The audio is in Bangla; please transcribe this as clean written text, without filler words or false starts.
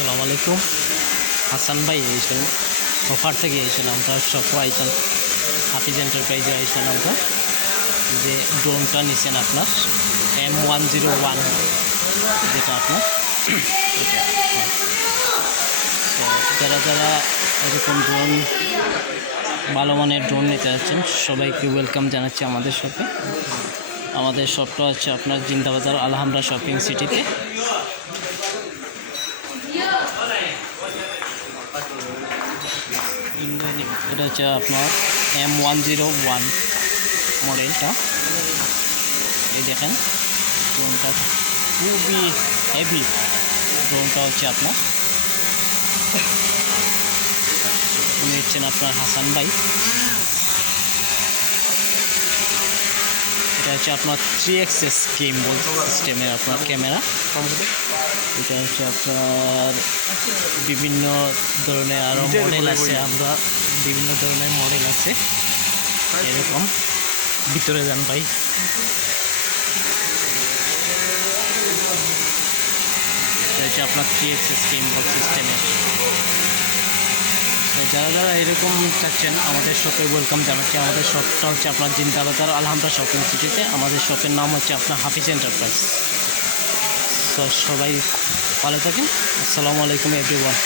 আসসালামু আলাইকুম হাসান ভাই এইছেন অফার থেকে এইছেন আমরা সব আইছেন হাফিজ এন্টারপ্রাইজে আইছেন আমরা যে ড্রোনটা নিছেন আপনার M101 যেটা আপনার যারা যারা এরকম ড্রোন ভালো মানের ড্রোন নিতে যাচ্ছেন সবাইকে ওয়েলকাম জানাচ্ছি আমাদের শপে। আমাদের শপটা হচ্ছে আপনার জিন্দাবাজার আলহামরা শপিং সিটিতে। এটা হচ্ছে আপনার M101 মডেলটা। এই দেখেন ড্রোনটা খুবই হেভি। ড্রোনটা হচ্ছে আপনার উনি হচ্ছেন আপনার হাসান ভাই। এটা হচ্ছে আপনার 3XS গেমবল সিস্টেমের আপনার ক্যামেরা। এটা হচ্ছে আপনার বিভিন্ন ধরনের আরও মডেল আছে, আমরা বিভিন্ন ধরনের মডেল আছে এরকম। ভিতরে যান ভাই। এটা হচ্ছে আপনার 3XS গেমবল সিস্টেমের। তো যারা যারা এরকম চাচ্ছেন আমাদের শপে ওয়েলকাম জানাচ্ছি। আমাদের শপটা হচ্ছে আপনার জিন্দাবাজার আলহামরা শপিং সিটিতে। আমাদের শপের নাম হচ্ছে আপনার হাফিজ এন্টারপ্রাইজ। তো সবাই ভালো থাকেন। আসসালামু আলাইকুম এভরিওয়ান।